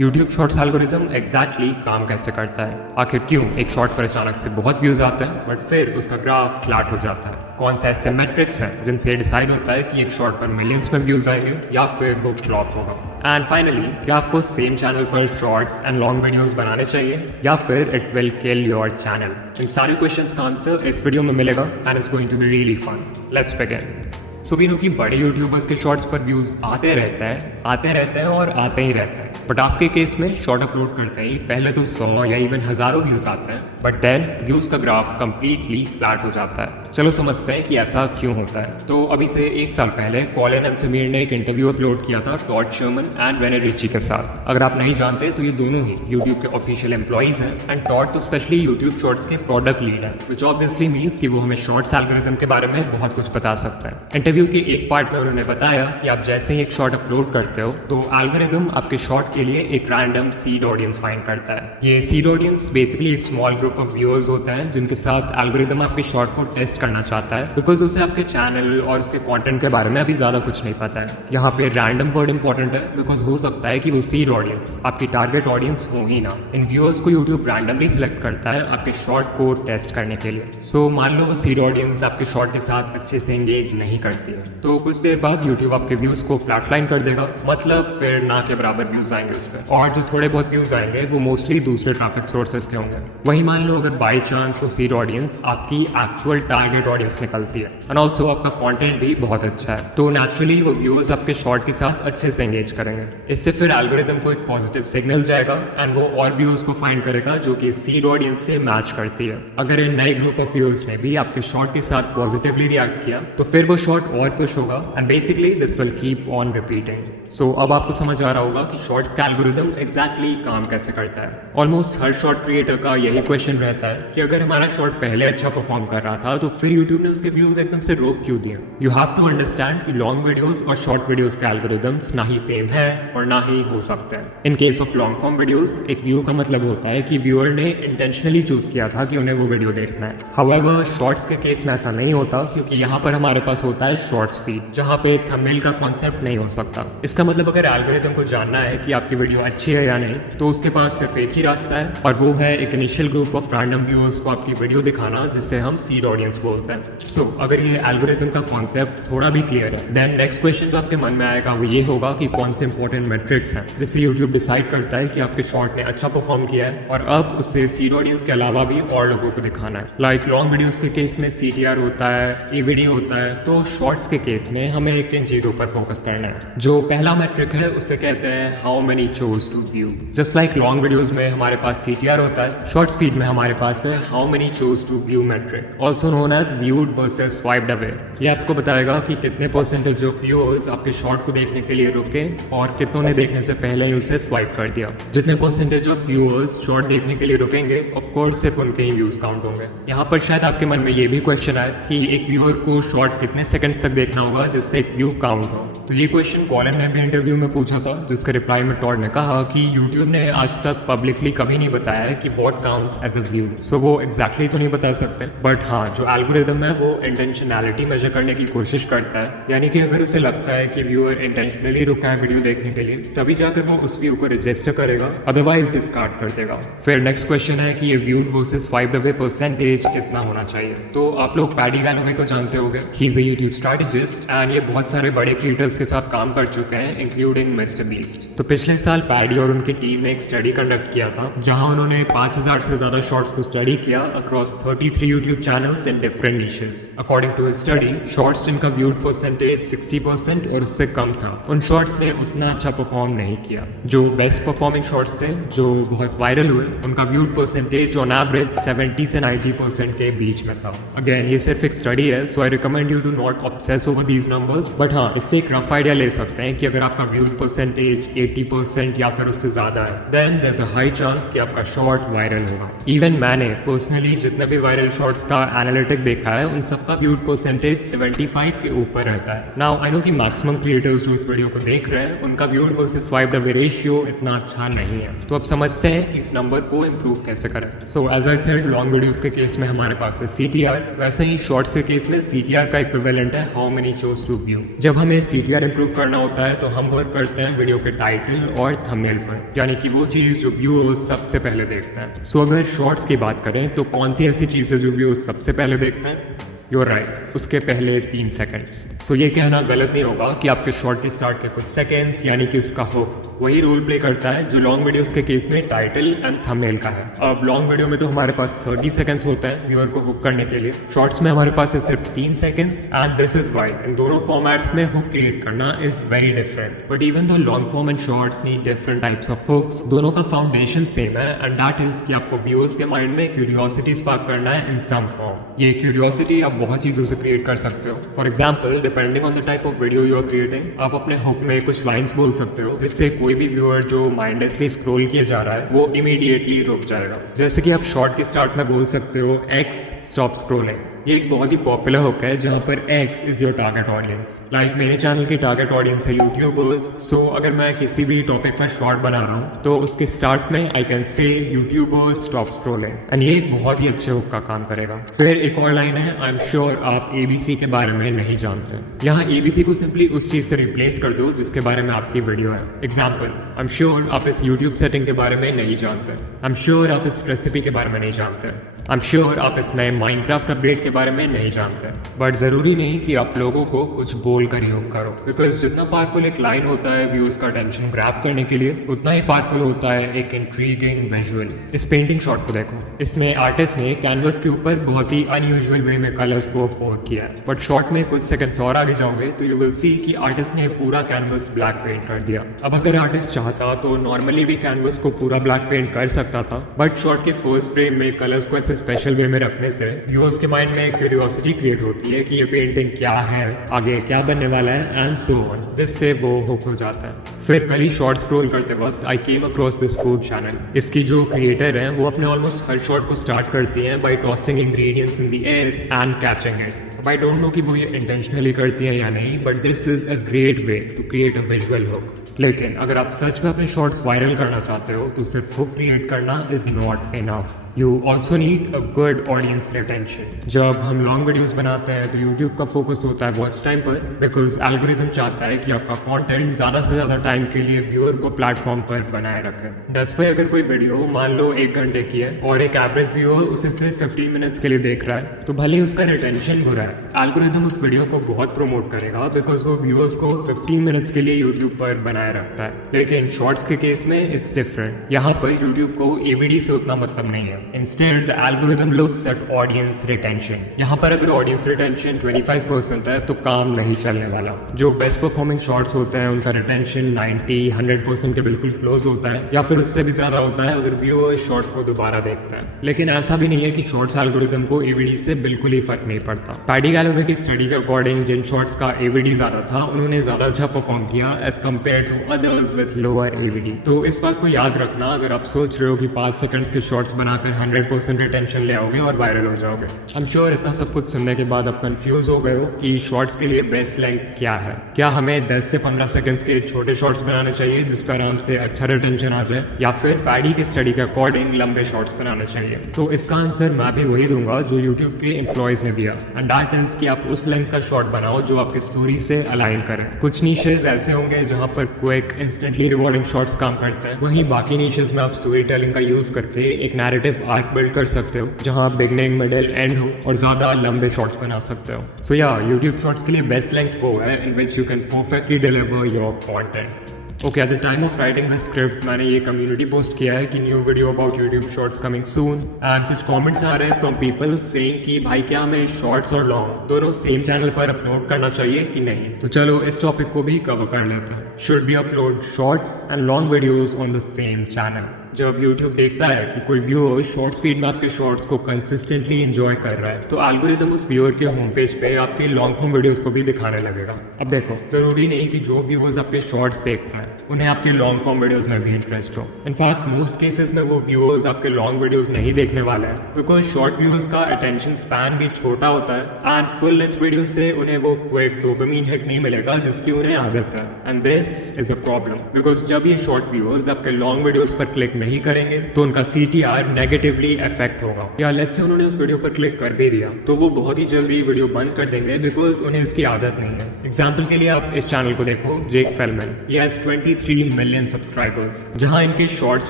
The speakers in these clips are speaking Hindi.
यूट्यूब शॉर्ट्स एल्गोरिदम एग्जैक्टली काम कैसे करता है, आखिर क्यों एक शॉर्ट पर अचानक से बहुत व्यूज आते हैं बट फिर उसका ग्राफ फ्लैट हो जाता है, कौन से ऐसे मेट्रिक्स हैं जिनसे डिसाइड होता है कि एक शॉर्ट पर मिलियंस में व्यूज आएंगे या फिर वो फ्लॉप होगा। एंड फाइनली, क्या आपको सेम चैनल पर शॉर्ट्स एंड लॉन्ग वीडियोस बनाने चाहिए या फिर it will kill your channel. इन सारे क्वेश्चंस का आंसर इस वीडियो में मिलेगा and it's going to be really fun. Let's begin. So we know कि बड़े यूट्यूबर्स के शॉर्ट्स पर व्यूज आते रहते हैं और आते ही रहते हैं, बट आपके केस में शॉर्ट अपलोड करते ही पहले तो 100 या इवन हजारों व्यूज आते हैं, बट देन व्यूज का ग्राफ कंप्लीटली फ्लैट हो जाता है। चलो समझते हैं कि ऐसा क्यों होता है। तो अभी से 1 साल पहले कॉलिन एंड समीर ने एक इंटरव्यू अपलोड किया था Todd Sherman and Rene Richie के साथ। अगर आप नहीं जानते तो ये दोनों ही यूट्यूब के ऑफिशियल एम्प्लॉइज हैं एंड टॉड तो स्पेशली यूट्यूब शॉर्ट्स के प्रोडक्ट लीड है, विच ऑब्वियसली मीन्स कि वो हमें शॉर्ट्स एल्गोरिथम के बारे में बहुत कुछ बता सकता है। इंटरव्यू के एक पार्ट में उन्होंने बताया कि आप जैसे ही एक शॉर्ट अपलोड करते हो तो एल्गोरिथम आपके शॉर्ट के लिए एक रैंडम सीड ऑडियंस फाइंड करता है। ये सीड ऑडियंस बेसिकली एक स्मॉल ग्रुप ऑफ व्यूअर्स होता है जिनके साथ एल्गोरिथम आपके शॉर्ट को टेस्ट करना चाहता है, बिकॉज उसे आपके चैनल और उसके कंटेंट के बारे में अभी ज्यादा कुछ नहीं पता है। यहाँ पे रैंडम वर्ड इंपॉर्टेंट है बिकॉज हो सकता है कि वो सीड ऑडियंस आपकी टारगेट ऑडियंस हो ही ना। इन व्यूअर्स को यूट्यूब रैंडमली सिलेक्ट करता है आपके शॉर्ट को टेस्ट करने के लिए। सो मान लो वो सीड ऑडियंस आपके शॉर्ट के साथ अच्छे से एंगेज नहीं करती है तो कुछ देर बाद यूट्यूब आपके व्यूज को फ्लैटलाइन कर देगा, मतलब फिर ना के बराबर व्यूज आएंगे उस पर, और जो थोड़े बहुत व्यूज आएंगे वो मोस्टली दूसरे ट्रैफिक सोर्सेज के होंगे। वही मान लो अगर बाई चांस वो सीड ऑडियंस आपकी एक्चुअल टारगेट ऑडियंस निकलती है एंड ऑल्सो आपका कंटेंट भी बहुत अच्छा है तो नेचुरली वो व्यूअर्स आपके शॉर्ट के साथ अच्छे से एंगेज करेंगे। इससे फिर एल्गोरिथम को एक पॉजिटिव सिग्नल जाएगा एंड वो और व्यूअर्स को फाइंड करेगा जो कि सीड ऑडियंस से मैच करती है। अगर इन नए ग्रुप ऑफ व्यूअर्स ने भी आपके शॉर्ट के साथ पॉजिटिवली रिएक्ट किया तो फिर वो शॉर्ट और पुश होगा and basically this will keep on repeating. So अब आपको समझ आ रहा होगा कि शॉर्ट्स का एल्गोरिथम एग्जैक्टली काम कैसे करता है। ऑलमोस्ट हर शॉर्ट क्रिएटर का यही क्वेश्चन रहता है कि अगर हमारा शॉर्ट पहले अच्छा परफॉर्म कर रहा था तो फिर यूट्यूब ने उसके व्यूज एकदम से रोक क्यों दिए। यू हैव टू अंडरस्टैंड कि लॉन्ग वीडियोस और शॉर्ट वीडियोस के एल्गोरिथम्स ना ही सेम है और ना ही हो सकते हैं। In case of long form videos एक व्यू का मतलब होता है कि व्यूअर ने इंटेंशनली चूज किया था कि उन्हें वो वीडियो देखना है। हाउएवर शॉर्ट्स के केस में ऐसा नहीं होता क्योंकि यहाँ पर हमारे पास होता है शॉर्ट्स फीड जहाँ पे थंबनेल का कॉन्सेप्ट नहीं हो सकता। इसका मतलब अगर एल्गोरिथम को जानना है कि आपकी वीडियो अच्छी है या नहीं तो उसके पास सिर्फ एक ही रास्ता है और वो है एक initial group of random viewers को आपकी वीडियो दिखाना जिससे हम सीड ऑडियंस बोलते हैं। सो अगर ये एल्गोरिथम का कॉन्सेप्ट थोड़ा भी क्लियर है देन नेक्स्ट क्वेश्चन जो आपके मन में आएगा वो ये होगा कि कौन से इंपॉर्टेंट मेट्रिक्स हैं जिससे यूट्यूब डिसाइड करता है कि आपके शॉर्ट ने अच्छा परफॉर्म किया है और अब उससे सीड ऑडियंस के अलावा भी और लोगों को दिखाना है। लाइक लॉन्ग वीडियोस के केस में CTR होता है, AVD होता है, तो शॉर्ट्स के केस में हमें एक इन चीजों पर फोकस करना है। जो पहला मेट्रिक है उससे कहते हैं how many chose to view. Just like long videos में हमारे पास CTR होता है, शॉर्ट्स फीड में हमारे पास है how many chose to view metric, also known as viewed versus swiped away. ये आपको बताएगा कि कितने परसेंटेज ऑफ व्यूअर्स आपके शॉर्ट को देखने के लिए रुके और कितनों ने देखने से पहले ही उसे स्वाइप कर दिया। जितने परसेंटेज ऑफ व्यूअर्स शॉर्ट देखने के लिए रुकेंगे ऑफ कोर्स सिर्फ उनके ही व्यूज काउंट होंगे। यहाँ पर शायद आपके मन में ये भी क्वेश्चन आए कि एक व्यूअर को शॉर्ट कितने सेकंड्स तक देखना होगा जिससे एक व्यू काउंट हो। तो ये क्वेश्चन कॉलिन ने भी इंटरव्यू में पूछा था जिसके रिप्लाई में टॉड ने कहा कि यूट्यूब ने आज तक पब्लिकली कभी नहीं बताया है कि what counts as a view. So वो एग्जैक्टली तो नहीं बता सकते बट हाँ जो एल्गोरिथम है वो इंटेंशनैलिटी मेजर करने की कोशिश करता है, यानी कि अगर उसे लगता है कि व्यूअर इंटेंशनली रुका है वीडियो देखने के लिए तभी जाकर वो उस व्यू को रजिस्टर करेगा, अदरवाइज डिस्कार्ड कर देगा। फिर नेक्स्ट क्वेश्चन है कि ये viewed versus swiped away percentage कितना होना चाहिए। तो आप लोग पैडी गैलोवे को जानते होंगे, he is a YouTube strategist and ये बहुत सारे बड़े क्रिएटर्स के साथ काम कर चुके हैं इंक्लूडिंग मिस्टर बीस्ट। तो पिछले साल पैडी और उनकी टीम ने एक स्टडी कंडक्ट किया था जहां उन्होंने 5000 से ज्यादा शॉर्ट्स को स्टडी किया across 33 YouTube channels in different niches. According to study shorts जिनका व्यूड परसेंटेज 60% और उससे कम था उन शॉर्ट्स ने उतना अच्छा परफॉर्म नहीं किया। जो बेस्ट परफॉर्मिंग शॉर्ट्स थे जो बहुत वायरल हुए उनका व्यूड परसेंटेज ऑन एवरेज 70 से 90% के बीच में था। अगेन ये सिर्फ एक स्टडी है so I recommend you to not obsess over these numbers, but हाँ इससे एक रफ आइडिया ले सकते हैं कि अगर आपका व्यूड परसेंटेज 80% या फिर उससे ज्यादा है then there is a high chance कि आपका शॉर्ट वायरल होगा। इवन मैंने पर्सनली जितने भी वायरल शॉर्ट्स का एनालिटिक देखा है उन सबका व्यूड परसेंटेज 75 के ऊपर रहता है। नाउ आई नो कि मैक्सिमम क्रिएटर्स जो इस वीडियो को देख रहे हैं उनका viewed versus swiped away ratio इतना अच्छा नहीं है, तो अब समझते हैं कि इस नंबर को इम्प्रूव कैसे करें। So as I said long videos के केस में हमारे पास है CTR, वैसे ही शॉर्ट्स के केस में CTR का इक्विवेलेंट है how many chose to view. जब हमें CTR इंप्रूव करना होता है तो हम वर्क करते हैं वीडियो के टाइटल टाइटल और थंबनेल पर, यानी कि वो चीज जो व्यूअर्स सबसे पहले देखते हैं। सो अगर शॉर्ट्स की बात करें तो कौन सी ऐसी चीज है जो व्यूअर्स सबसे पहले देखते हैं? You're right, उसके पहले 3 सेकंड्स। सो ये कहना गलत नहीं होगा कि आपके शॉर्ट के स्टार्ट के कुछ सेकंड्स यानी कि उसका हुक वही रोल प्ले करता है जो लॉन्ग वीडियोस के केस में टाइटल एंड थंबनेल का है। अब लॉन्ग वीडियो में तो हमारे पास 30 सेकंड्स होता है व्यूअर को हुक करने के लिए, शॉर्ट्स में हमारे पास है सिर्फ 3 seconds and this is why in दोनों फॉर्मेट्स में हुक क्रिएट करना is very different. But even though long form and shorts need different types of hooks, दोनों का फाउंडेशन सेम है एंड दैट इज कि आपको व्यूअर्स के माइंड में क्यूरियोसिटी स्पार्क करना है इन सम फॉर्म। ये क्यूरियोसिटी आप बहुत चीजों से क्रिएट कर सकते हो। For example, depending on the type of video you are creating, आप अपने हुक में कुछ लाइन्स बोल सकते हो जिससे कोई भी व्यूअर जो माइंडलेसली स्क्रॉल किया जा रहा है वो इमीडिएटली रुक जाएगा। जैसे कि आप शॉर्ट के स्टार्ट में बोल सकते हो एक्स स्टॉप स्क्रॉलिंग। ये एक बहुत ही पॉपुलर हुक है जहाँ पर X is your target audience. Like मेरे चैनल की टारगेट ऑडियंस है यूट्यूबर्स। सो अगर मैं किसी भी टॉपिक पर शॉर्ट बना रहा हूँ तो उसके स्टार्ट में I can say YouTubers stop scrolling and ये एक बहुत ही अच्छे हुक का काम करेगा। फिर एक और लाइन है, आई एम श्योर आप ABC के बारे में नहीं जानते। यहाँ ABC को सिंपली उस चीज से रिप्लेस कर दो जिसके बारे में आपकी वीडियो है। एग्जाम्पल, आई एम श्योर आप इस यूट्यूब सेटिंग के बारे में नहीं जानते। आई एम श्योर आप इस रेसिपी के बारे में नहीं जानते। आई एम श्योर आप इस नए माइनक्राफ्ट अपडेट के बारे में नहीं जानते। बट जरूरी नहीं कि आप लोगों को कुछ बोल कर ही हुक करो, बिकॉज जितना पावरफुल एक लाइन होता है व्यूअर्स का अटेंशन ग्रैब करने के लिए, उतना ही पावरफुल होता है एक इंट्रीगिंग विजुअल। इस पेंटिंग शॉट को देखो, इसमें आर्टिस्ट ने कैनवस के ऊपर बहुत ही अनयूजुअल वे में कलर्स को पोर किया है। बट शॉट में कुछ सेकंड्स और आगे जाओगे तो यू विल सी कि आर्टिस्ट ने पूरा कैनवस ब्लैक पेंट कर दिया। अब अगर आर्टिस्ट चाहता तो नॉर्मली भी कैनवस को पूरा ब्लैक पेंट कर सकता था, बट शॉट के फर्स्ट फ्रेम में कलर्स को ऐसे स्पेशल वे में रखने से व्यूअर्स के माइंड में क्यूरियोसिटी क्रिएट होती है कि ये पेंटिंग क्या है, आगे क्या बनने वाला है एंड सो ऑन, जिससे वो हुक हो जाता है। फिर कल ही शॉर्ट स्क्रॉल करते वक्त I came across this food channel. इसकी जो क्रिएटर है वो अपने ऑलमोस्ट हर शॉट को स्टार्ट करती है by tossing ingredients in the air and catching it. I don't know कि वो ये इंटेंशनली करती है या नहीं, but this is a great way to create a visual hook. लेकिन अगर आप सच में अपने शॉर्ट्स वायरल करना चाहते हो तो सिर्फ हुक क्रिएट करना is not enough. You also need a good audience retention. जब हम लॉन्ग वीडियोस बनाते हैं तो यूट्यूब का फोकस होता है वॉच टाइम पर, बिकॉज एल्गोरिथम चाहता है कि आपका कंटेंट ज्यादा से ज्यादा टाइम के लिए व्यूअर को प्लेटफॉर्म पर बनाए रखे। दैट्स व्हाई अगर कोई वीडियो मान लो 1 घंटे की है और एक एवरेज व्यूअर उसे सिर्फ 15 मिनट्स के लिए देख रहा है तो भले ही उसका रिटेंशन बुरा है, एल्गोरिथम उस वीडियो को बहुत प्रमोट करेगा बिकॉज वो व्यूअर्स को 15 मिनट्स के लिए यूट्यूब पर बनाए रखता है। लेकिन शॉर्ट्स के केस में इट्स डिफरेंट। यहाँ पर यूट्यूब को AVD से उतना मतलब नहीं है। Instead the algorithm looks at audience retention. यहाँ पर अगर ऑडियंस रिटेंशन 25% है तो काम नहीं चलने वाला। जो बेस्ट परफॉर्मिंग शॉर्ट्स होते हैं उनका रिटेंशन 90-100% के बिल्कुल क्लोज होता है, या फिर उससे भी ज्यादा होता है अगर व्यूअर शॉर्ट को दोबारा देखता है। लेकिन ऐसा भी नहीं है कि शॉर्ट्स एल्गोरिथम को AVD से बिल्कुल ही फर्क नहीं पड़ता। पैडी गैलोवे की स्टडी के अकॉर्डिंग जिन शॉर्ट्स का AVD ज्यादा था उन्होंने ज्यादा अच्छा परफॉर्म किया as compared to others with lower AVD। तो इस बात को याद रखना अगर आप सोच रहे हो कि 5 सेकंड्स के शॉर्ट्स बनाकर 100% रिटेंशन ले आओगे और वायरल हो जाओगे। आई एम श्योर इतना सब कुछ सुनने के बाद आप कंफ्यूज हो गए हो कि शॉर्ट्स के लिए बेस्ट लेंथ क्या है। क्या हमें 10 से 15 सेकंड्स के छोटे शॉर्ट्स बनाने चाहिए जिस पर आराम से अच्छा रिटेंशन आ जाए, या फिर पैडी की स्टडी के अकॉर्डिंग लंबे शॉर्ट्स बनाने चाहिए? तो इसका आंसर मैं भी वही दूंगा जो यूट्यूब के एम्प्लॉयज ने दिया, एंड दैट इज कि आप उस लेंथ का शॉर्ट बनाओ जो आपके स्टोरी से अलाइन करे। कुछ नीशेस ऐसे होंगे जहां पर क्विक इंस्टेंटली रिवॉर्डिंग शॉर्ट्स काम करते हैं, वहीं बाकी नीशेस में आप स्टोरी टेलिंग का यूज करके एक नैरेटिव आर्क बिल्ड कर सकते हो जहां बिगनिंग मिडिल एंड हो और ज्यादा लंबे शॉर्ट्स बना सकते हो। सो या यूट्यूब शॉर्ट्स के लिए बेस्ट लेंथ वो है in which you can perfectly deliver your content. Okay, at the time of writing the script मैंने ये कम्युनिटी पोस्ट किया है कि new video about YouTube shorts coming soon, and कुछ कमेंट्स आ रहे हैं फ्रॉम पीपल सेइंग कि भाई क्या हमें शॉर्ट्स और लॉन्ग दोनों सेम चैनल पर अपलोड करना चाहिए कि नहीं। तो चलो इस टॉपिक को भी कवर कर लेते हैं। Should we upload shorts and long videos on the same channel? जब YouTube देखता है कि कोई व्यूअर शॉर्ट्स फीड में आपके शॉर्ट्स को कंसिस्टेंटली एंजॉय कर रहा है तो एल्गोरिथम उस व्यूअर के होम पेज पे आपके लॉन्ग फॉर्म वीडियोस को भी दिखाने लगेगा। अब देखो, जरूरी नहीं कि जो व्यूअर्स आपके शॉर्ट्स देखते हैं उन्हें आपके लॉन्ग फॉर्म वीडियोस में भी इंटरेस्ट हो। इनफैक्ट मोस्ट केसेस में वो व्यूअर्स आपके लॉन्ग वीडियोस नहीं देखने वाले हैं बिकॉज शॉर्ट व्यूअर्स का अटेंशन स्पैन भी छोटा होता है एंड फुल लेंथ वीडियो से उन्हें वो क्विक डोपामाइन हिट नहीं मिलेगा जिसकी उन्हें आदत है, and this is a problem because जब ये शॉर्ट व्यूअर्स आपके लॉन्ग वीडियोस पर क्लिक नहीं करेंगे तो उनका CTR नेगेटिवली अफेक्ट होगा, या लेट्स से उन्होंने उस वीडियो पर क्लिक कर भी दिया तो वो बहुत ही जल्दी वीडियो बंद कर देंगे बिकॉज उन्हें इसकी आदत नहीं है। एग्जाम्पल के लिए आप इस चैनल को देखो, Jake Fellman, he has 73 million subscribers. जहां इनके शॉर्ट्स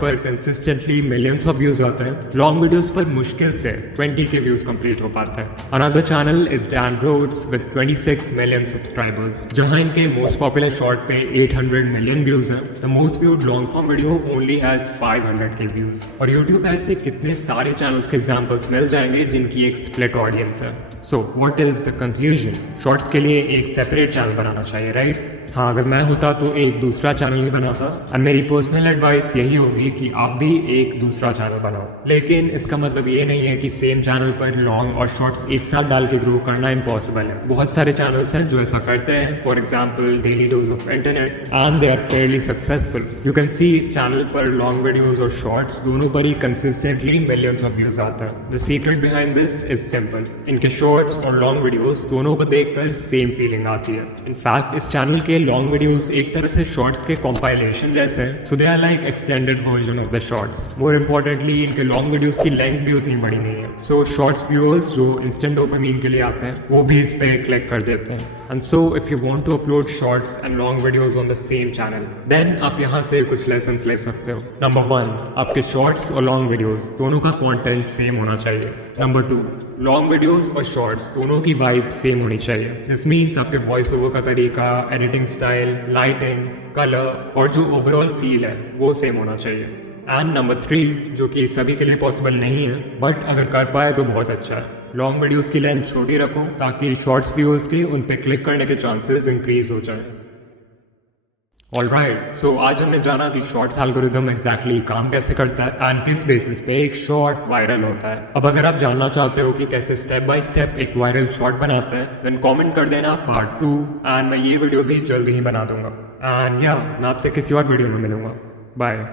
पर कंसिस्टेंटली मिलियंस ऑफ व्यूज आते हैं, लॉन्ग वीडियोस पर मुश्किल से 20 के व्यूज कंप्लीट हो पाते हैं। Another channel is Dan Rhodes with 26 million subscribers, जहां इनके मोस्ट पॉपुलर शॉर्ट पे 800 मिलियन व्यूज हैं। The most viewed long form video only has 500 k views. और यूट्यूब पे ऐसे कितने सारे चैनल्स के एग्जांपल्स मिल जाएंगे जिनकी एक स्प्लिट ऑडियंस है। So what is the conclusion? Shorts के लिए एक सेपरेट चैनल बनाना चाहिए, राइट? हाँ, अगर मैं होता तो एक दूसरा चैनल ही बनाता। और मेरी पर्सनल एडवाइस यही होगी कि आप भी एक दूसरा चैनल बनाओ। लेकिन इसका मतलब ये नहीं है कि सेम चैनल पर लॉन्ग और शॉर्ट्स एक साथ डाल के ग्रो करना इम्पॉसिबल है। बहुत सारे चैनल्स हैं जो ऐसा करते हैं, for example daily dose of internet, and they are fairly successful. You can see इस चैनल पर लॉन्ग वीडियोज और शॉर्ट्स दोनों पर ही कंसिस्टेंटली मिलियंस ऑफ व्यूज आता है। The secret behind this is simple. इनके शॉर्ट्स और लॉन्ग वीडियोज दोनों को देखकर सेम फीलिंग आती है। इनफैक्ट इस चैनल के लॉन्ग वीडियोस एक तरह से शॉर्ट्स के कंपाइलेशन जैसे हैं, so they are like extended version of the shorts. More importantly इनके लॉन्ग वीडियोस की लेंथ भी उतनी बड़ी नहीं है, सो शॉर्ट्स व्यूअर्स जो इंस्टेंट डोपामाइन के लिए आते हैं वो भी इस पे क्लिक कर देते हैं। And so if you want to upload shorts and long videos on the same channel, then आप यहाँ से कुछ लेसन्स ले सकते हो। नंबर 1, आपके शॉर्ट्स और लॉन्ग वीडियोस दोनों का कंटेंट सेम होना चाहिए। नंबर 2, लॉन्ग वीडियोस और शॉर्ट्स दोनों की वाइब सेम होनी चाहिए। दिस मीन्स आपके वॉइस ओवर का तरीका, एडिटिंग स्टाइल, लाइटिंग, कलर और जो ओवरऑल फील है वो सेम होना चाहिए। एंड नंबर 3, जो कि सभी के लिए पॉसिबल नहीं है, बट अगर कर पाए तो बहुत अच्छा है, लॉन्ग वीडियोस की लेंथ छोटी रखो ताकि शॉर्ट्स व्यूअर्स के उन पे क्लिक करने के चांसेस इंक्रीज हो जाए। ऑलराइट, सो आज हमने जाना कि शॉर्ट्स एल्गोरिदम एग्जैक्टली काम कैसे करता है एंड किस बेसिस पे एक शॉर्ट वायरल होता है। अब अगर आप जानना चाहते हो कि कैसे स्टेप बाय स्टेप एक वायरल शॉर्ट बनाते हैं, देन कमेंट कर देना पार्ट 2, एंड मैं ये वीडियो भी जल्दी ही बना दूंगा। एंड या मैं आपसे किसी और वीडियो में मिलूंगा। बाय।